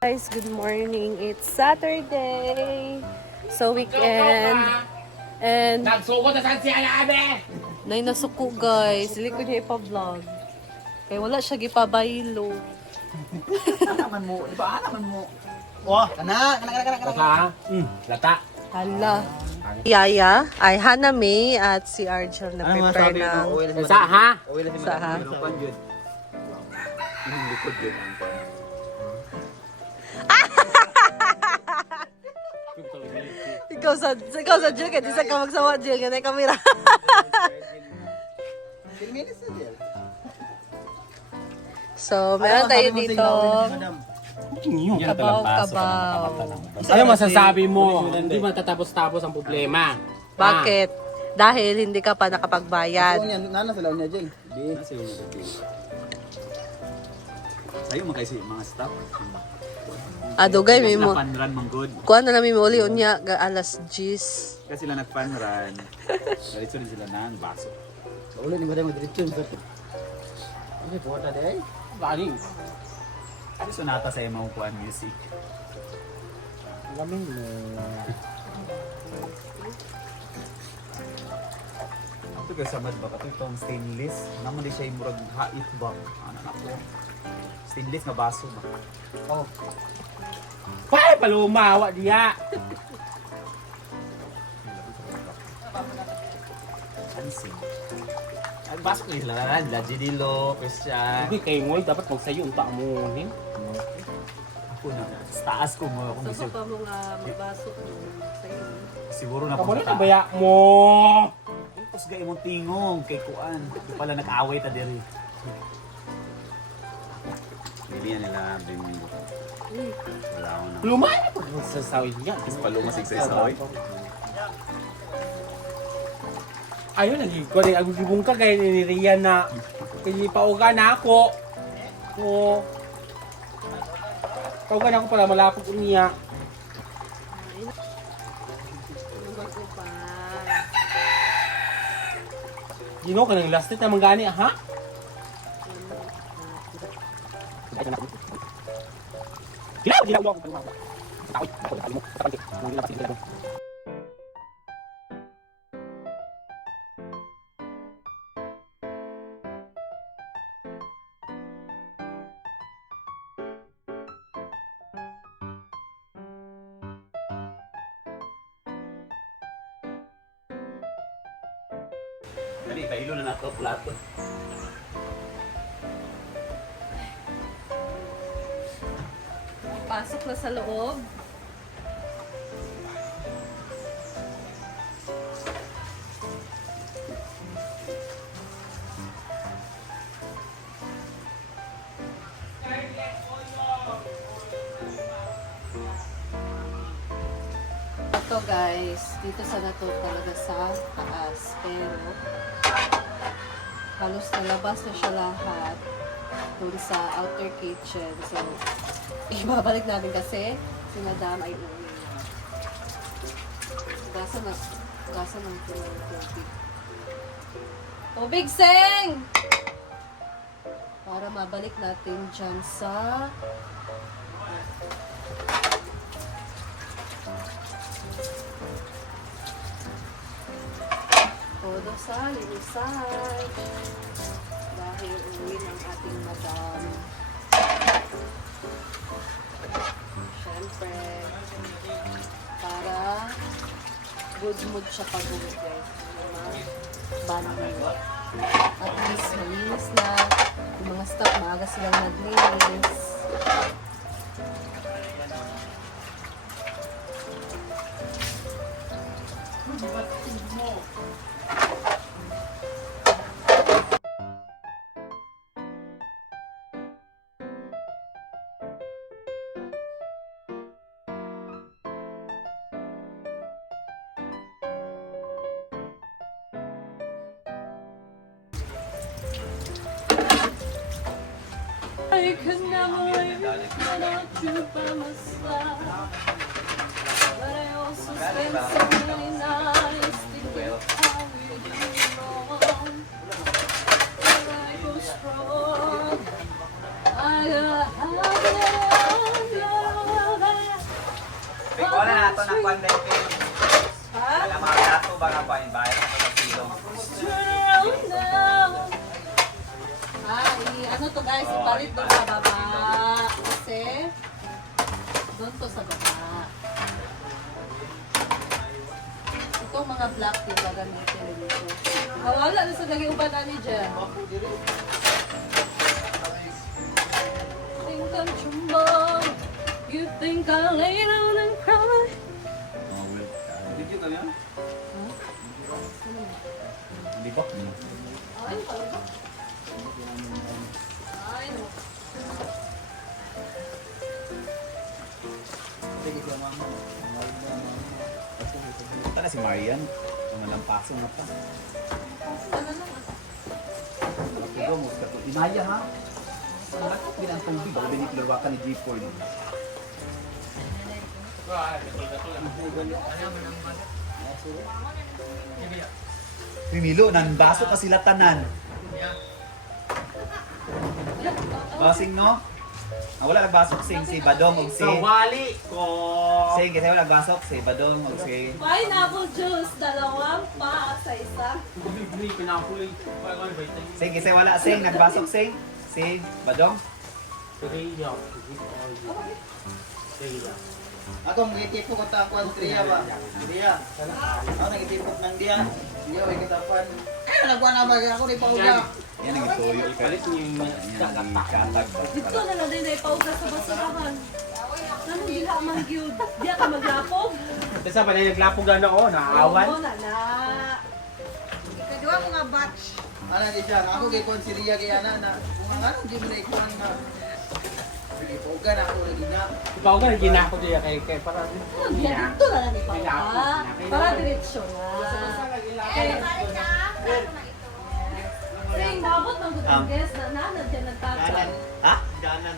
Guys, good morning. It's Saturday. So weekend. And Nagsugod na saan siya yabe! nay nasuko guys. Dili ko niya ipa-vlog. Kaya wala siya gipabaylo. Naman mo, iba naman mo. Wah, kana. Lata? Lata. Hala. Yaya, ay Hana May at si Arjel na prepare ng Sa ha? sa ha. Ikaw sa Jill, kaya di sa ka magsawa Jill, yan ay kamera. So, meron tayo dito. Kabaw. Ano masasabi mo? Hindi matatapos-tapos ang problema. Bakit? Dahil hindi ka pa nakapagbayad. Nana sa laon niya, Jeng. Di. Sa'yo magkaisi mga staff. Dugay may mo. Pan-run mong good. Kuha na namin mo uli unya alas 10. Kasi sila nag-pan-run. Diretso din sila na ang baso. Uli ni madam diretso sa. Ano po ta day? Bali. Ano sonata sa imong kuan music? Laming mo. Ito ka samad ba kato itong stainless? Naman di siya murag hait ba? Ano na po? Stainless nga baso ba? Oh. Pay, palumawa diya. Ansin. Ang baso ko nila na, Ladjidilo, Christian. Hindi kayo mo, dapat magsayo unta mo. Ako na, sa taas ko mo akong Sa isip. pa mo nga magbaso sa'yo. Siguro na Kamulit sa na baya mo. Tapos gaya mong tingong kay Kuan. Di pala nag-away ta diri. Bilihan nila Domingo. Wala ako na. Lumay na pag magsasawin niya. Kasi palumasig sa isaw. Ayun, nagiging ko rin. Ang gibong ka gaya ni Rian na pinipauga na ako. Oo. Pauga na ako para malapog niya. Lugar ko pa. Gino ka ng last night naman gani, ha? Gila mo ako. Dali, kailo na nato, plato. Pasok na sa loob. Ito guys, dito sa nato talaga sa taas. Pero halos nalabas na siya lahat dun sa outer kitchen. So, ibabalik natin kasi si Madam ay uuwi na. Gasa ng tubig. Tubig, Seng! Para mabalik natin dyan sa todo sa linisan. Dahil uwi ng ating Madam. Siyempre, para good mood siya pag-uwi guys. Banang at least malinis na. Yung mga staff, maaga silang naglinis. I could never leave without you by my side. But I also spent so many nights thinking how we do wrong. But I go strong. I gotta have it all. panday ko. Ha? Wala mga plato ba nga pa yung bayan ako sa silong. Turn down. Ano to guys, ipalit doon sa baba. Kasi, doon to sa baba. Itong mga black tea gagamitin dito. Wala na sa naging uban ni Jen. Think I'm chumbong. You think I'll lay down and cry. Video ka yan? Hindi ba? Ay, talaga. Ay, no. Ito na si Marian. Malampaso na pa. Ano lang ah. Ito mo ka to. Inaya ha? Bakit bilang tubig? Bago diniklarwa ka ni G4. Primilo, nanbaso pa sila tanan. Basing no? Wala nagbasok si Badong o si... Wali ko. Sing, kasi wala nagbasok si Badong o si... Pineapple juice, dalawang pa sa isa. Bili pinapuloy. Sing, kasi wala Sing, nagbasok Sing. Si Badong. Korea. Korea. Ako magitipo ko ta ako Andrea ba? Andrea. Ako nagitipok ng diyan. Iyo ay katapan. Nagwa na ba ako ni Paula? Yan ang ituyo. Ipalit niyo yung Yan ang ikatag ba? Dito na lang din ay pauga sa basurahan. Ano gila man gyud? Diya ka maglapog? Kasi pa na naglapog na ako, naawan. Oo na na. Kedua ko nga batch. Ana di siya. Ako kay Consilia kay ana na. Kung ano di mo na ikuan na. Sige, Pauga na ako lagi na. Ikaw ka, gina ko diya kay para. Diya dito na lang ni pauga. Para diretsyo na. Sing, dabot ng good guest na nanad dyan nagtatsa. Ha? Danan.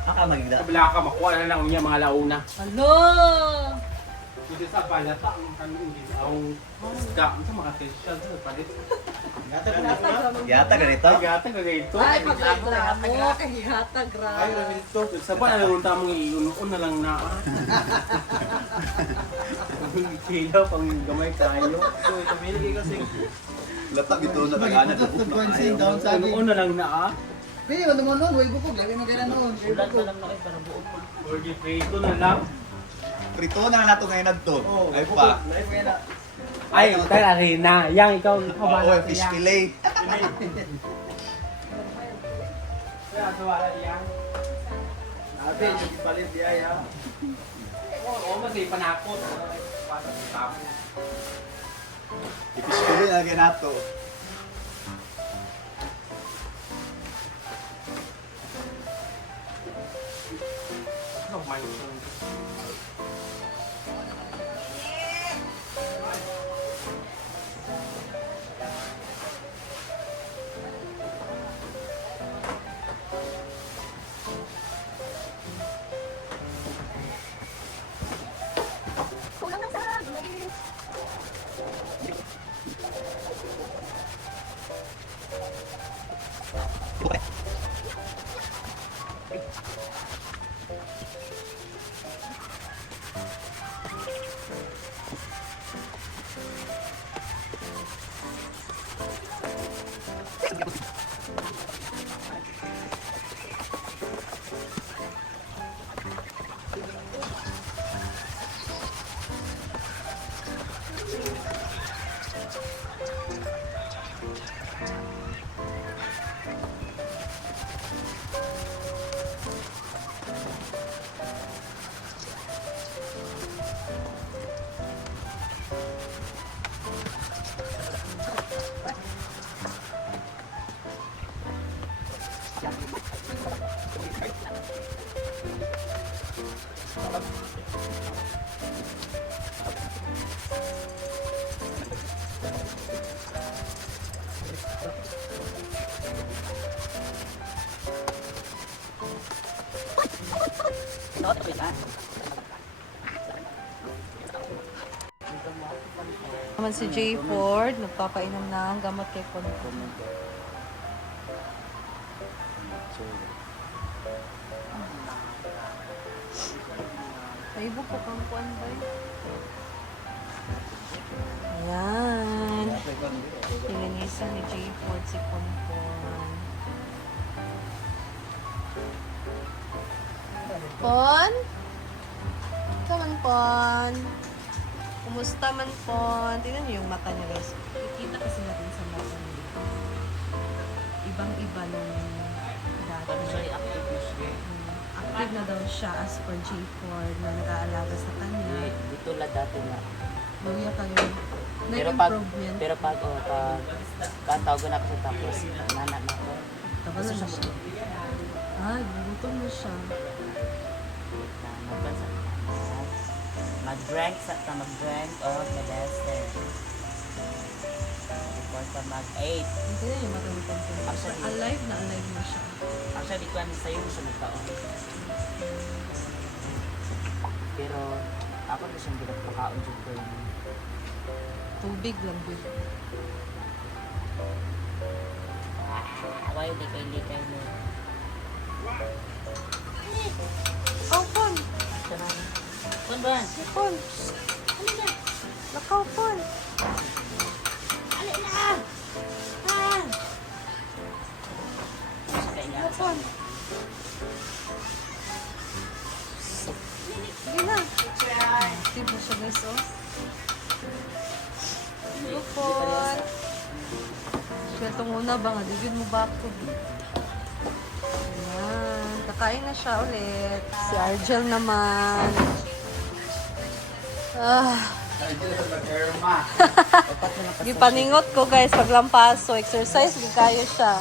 Baka magigda. Kabila ka, makuha na lang niya mga launa. Hello! Dito sa balata, ang tanong dito, ang isda, ang sa mga tesya, palit. Yata ko na ako. Yata ganito? Ay, gata ka ganito. Ay, pagkagramo. Ay, hata gramo. Ay, ramito. Sa ba, nalang tamong iunuon na lang na. Kila, pang gamay tayo. So, ito may lagi kasi. Lapag ito na tagana. Pagpansing down sa akin. Unuon na lang na. Pili mo naman noon, way bukog. Labi mo kaya noon. Ulan na lang na kayo para buo pa. Or di prito na lang. Prito na nato ngayon na to. Oh, Ay bukog. pa. Labi mo kaya na. Ay, tara rin na. Yang ikaw, Oo, fish fillet. Kaya, wala yang. Ate, yung palit di ay ha. Oo, kasi panakot. Para sa tapo. I-fish fillet na ganyan nato. Ano, may Naman si Jay Ford, nagpapainom ng gamot kay Ponpon. Naibo ko kang kuan ba? Ayan. Pinanisan ni J-Ford si Ponpon. Pon? Ito man, Pon. Kumusta man, Pon? Tingnan niyo yung mata niya, guys. Kikita kasi natin sa mata niya. Ibang-iba nung dati. Active na daw siya as per J-Ford na nag-aalaga sa kanya. Dito la dati na. Luya kayo. Pero pag Nag-improvement. pag katawag na ako sa tapos nana na ako. Tapos na siya. Ay, gutom na siya. Mag-drank of the best. Before ka mag-8. Hindi na yung mata ni Ponpon. Actually- Alive na siya. Actually, di ko ano sa'yo siya nagtaon. Pero ako na siyang ginapakaon dyan ko yun. Tubig lang din. Why likay-likay mo? Oh, Pon! Kun ba? Pon! Lakaw, Pon! Alin na! Ah! Sakay nga. Pon! Sige na! Active na siya, guys, oh. Hello, Pon! Kaya itong una ba nga, digid mo ba ako? Ayan, kakain na siya ulit. Si Argel naman. Gipaningot ko, guys, paglampas. So, exercise, kayo siya.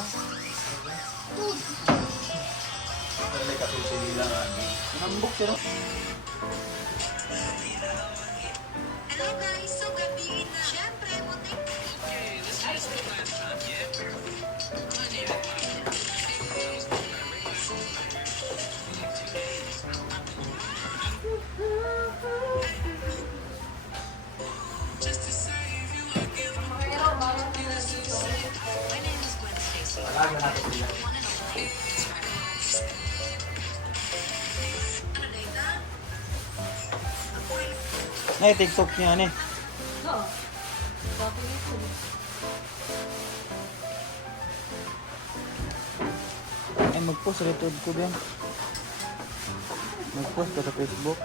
Hello guys, so gabi na. Siyempre, muntik. Nay, TikTok niya, ano Oo. Sabi ito. Ay, mag-post sa YouTube ko ba? Mag-post ka sa Facebook.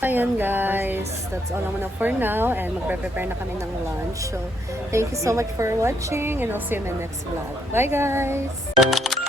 Ayan guys, that's all naman na for now and magpe-prepare na kami ng lunch. So, thank you so much for watching and I'll see you in my next vlog. Bye guys!